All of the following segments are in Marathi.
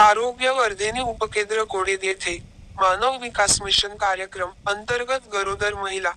आरोग्यवर्धिनी उपकेंद्र कोडीद येथे मानव विकास मिशन कार्यक्रम अंतर्गत गरोदर महिला,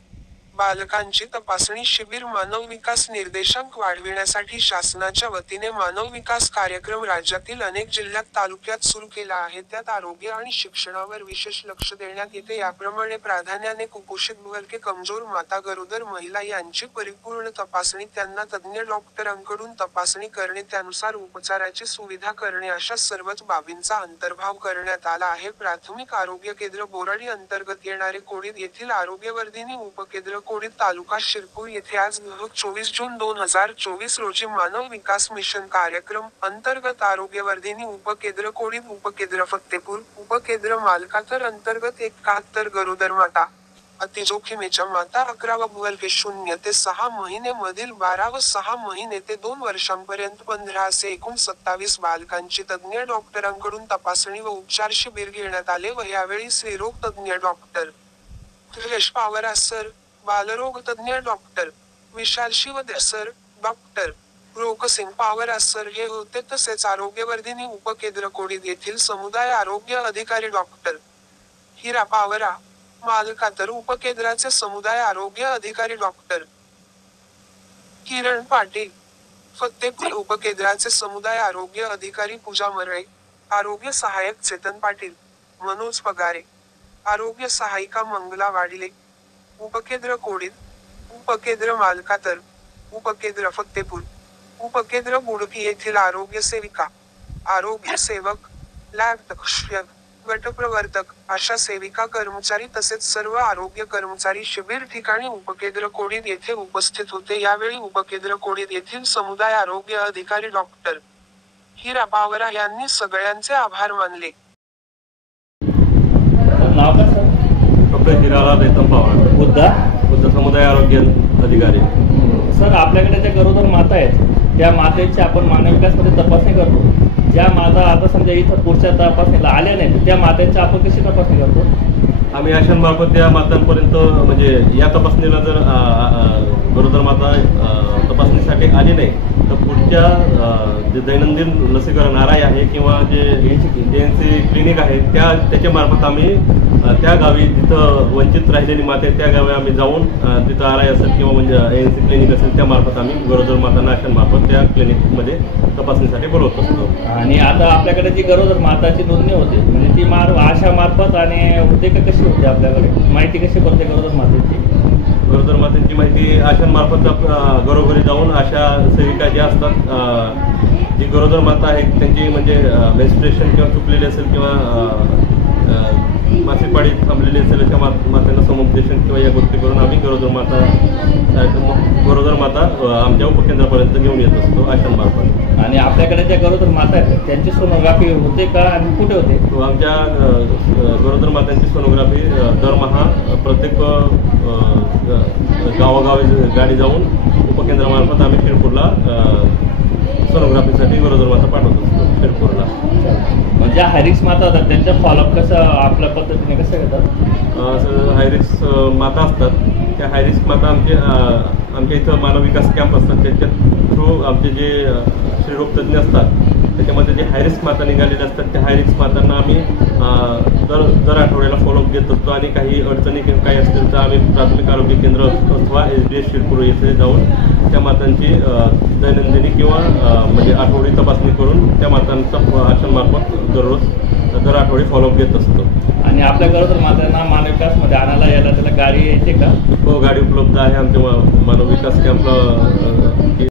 बालकांची तपासणी शिबिर. मानव विकास निर्देशांक वाढविण्यासाठी शासनाच्या वतीने मानव विकास कार्यक्रम राज्यातील अनेक जिल्ह्यात तालुक्यात सुरू केला आहे. त्यात आरोग्य आणि शिक्षणावर विशेष लक्ष देण्यात येते. याप्रमाणे प्राधान्याने कुपोषित बालके, कमजोर माता, गरोदर महिला यांची परिपूर्ण तपासणी, त्यांना तज्ज्ञ डॉक्टरांकडून तपासणी करणे, त्यानुसार उपचाराची सुविधा करणे अशा सर्वच बाबींचा अंतर्भाव करण्यात आला आहे. प्राथमिक आरोग्य केंद्र बोराडी अंतर्गत येणारे कोडीद येथील आरोग्यवर्धिनी उपकेंद्र कोडीद तालुका शिरपूर येथे आज 24 जून 2024 रोजी मानव विकास मिशन कार्यक्रम अंतर्गत आरोग्यवर्धिनी उपकेंद्र कोडीद, उपकेंद्र फत्तेपूर, उपकेंद्र मालकातर अंतर्गत 71 गरोदर माता, अतिजोखमीच्या माता, 11 बालके 0 ते 6 महिने मधील 12 व 6 महिने ते 2 वर्षांपर्यंत 15 असे एकूण 27 बालकांची तज्ज्ञ डॉक्टरांकडून तपासणी व उपचार शिबिर घेण्यात आले व यावेळी स्त्रीरोग तज्ज्ञ डॉक्टर यश पवार सर, बालरोग तज्ज्ञ doctor Vishal Shivde sir, doctor Roksing Pawar sir हे होते. तसेच आरोग्यवर्धिनी उपकेंद्र कोडीद येथील समुदाय आरोग्य अधिकारी डॉक्टर हिरा पावरा, मालकातर उपकेंद्राचे समुदाय आरोग्य अधिकारी डॉक्टर किरण पाटील, फत्तेपूर उपकेंद्राचे समुदाय आरोग्य अधिकारी पूजा मरळे, आरोग्य सहाय्यक चेतन पाटील, मनोज पगारे, आरोग्य सहायिका मंगला वाडिले, उपकेंद्र कोडीद, उपकेंद्र मालकातर, उपकेंद्र फत्तेपूर, उपकेंद्र बुडकी येथील आरोग्य सेविका, आरोग्य सेवक, लॅब तक्षक, गटप्रवर्तक अशा सेविका कर्मचारी तसेच सर्व आरोग्य कर्मचारी शिबिर ठिकाणी उपकेंद्र कोडीद येथे उपस्थित होते. यावेळी उपकेंद्र कोडीद येथील समुदाय आरोग्य अधिकारी डॉक्टर हिरा पावरा यांनी सगळ्यांचे आभार मानले. हिराला वेतन पवार, बुद्ध समुदाय आरोग्य अधिकारी. सर, आपल्याकडे ज्या गरोदर माता आहेत त्या मातेची आपण मानव विकास मध्ये तपासणी करतो. ज्या माता आता समजा इथं पुढच्या तपासणीला आल्या नाहीत त्या मातांची आपण कशी तपासणी करतो? आम्ही आशांमार्फत त्या मातांपर्यंत म्हणजे या तपासणीला जर गरोदर माता तपासणीसाठी आली नाही तर पुढच्या जे दैनंदिन लसीकरण आराई आहे किंवा जे एएनसी क्लिनिक आहे त्याच्या मार्फत आम्ही त्या गावी जिथं वंचित राहिलेली माते त्या गावी आम्ही जाऊन तिथं आराई असेल किंवा म्हणजे एएनसी क्लिनिक असेल त्या मार्फत आम्ही गरोदर मातांना आशांमार्फत त्या क्लिनिकमध्ये तपासणीसाठी बोलवत असतो. आणि आता आपल्याकडे जी गरोदर माताची नोंदणी होते म्हणजे ती आशा मार्फत आणि होते का कशी होते? आपल्याकडे माहिती कशी पडते गरोदर मातेची? गरोदर मातेची माहिती आशांमार्फत घरोघरी जाऊन आशा सेविका ज्या असतात जी गरोदर माता आहे त्यांची म्हणजे मेन्स्ट्रुएशन किंवा चुकलेली असेल किंवा मासिक पाळी थांबलेली असेल त्या मात्यांना समुपदेशन किंवा या गोष्टी करून आम्ही गरोदर माता आमच्या उपकेंद्रापर्यंत घेऊन येत असतो आशांमार्फत. आणि आपल्याकडे ज्या गरोदर माता आहेत त्यांची सोनोग्राफी होते का आणि कुठे होते? आमच्या गरोदर मातांची सोनोग्राफी दरमहा प्रत्येक गावागावी गाडी जाऊन उपकेंद्रामार्फत आम्ही शिरपूरला सोनोग्राफीसाठी गरोदर माता पाठवत असतो शिरपूरला. ज्या हायरिक्स माता होतात त्यांच्या फॉलोअप कसं आपल्या पद्धतीने कसं घेतात? हायरिक्स माता असतात त्या हायरिक्स माता आमच्या इथं मानव विकास कॅम्प असतात त्याच्या थ्रू आमचे जे स्त्रीरोग तज्ज्ञ असतात त्याच्यामध्ये जे हायरिस्क माता निघालेले असतात त्या हायरिस्क मातांना आम्ही दर आठवड्याला फॉलोअप देत असतो. आणि काही अडचणी काही असतील तर आम्ही प्राथमिक आरोग्य केंद्र अथवा SDH शिरपूर येथे जाऊन त्या मातांची दैनंदिनी किंवा म्हणजे आठवडी तपासणी करून त्या मातांचा आशांमार्फत दर आठवडी फॉलोअप घेत असतो. आणि आपल्या गरोदर मातांना मानव विकासमध्ये आणायला यायला त्याला गाडी येते का? हो, गाडी उपलब्ध आहे आमच्या मानव विकास कॅम्पला.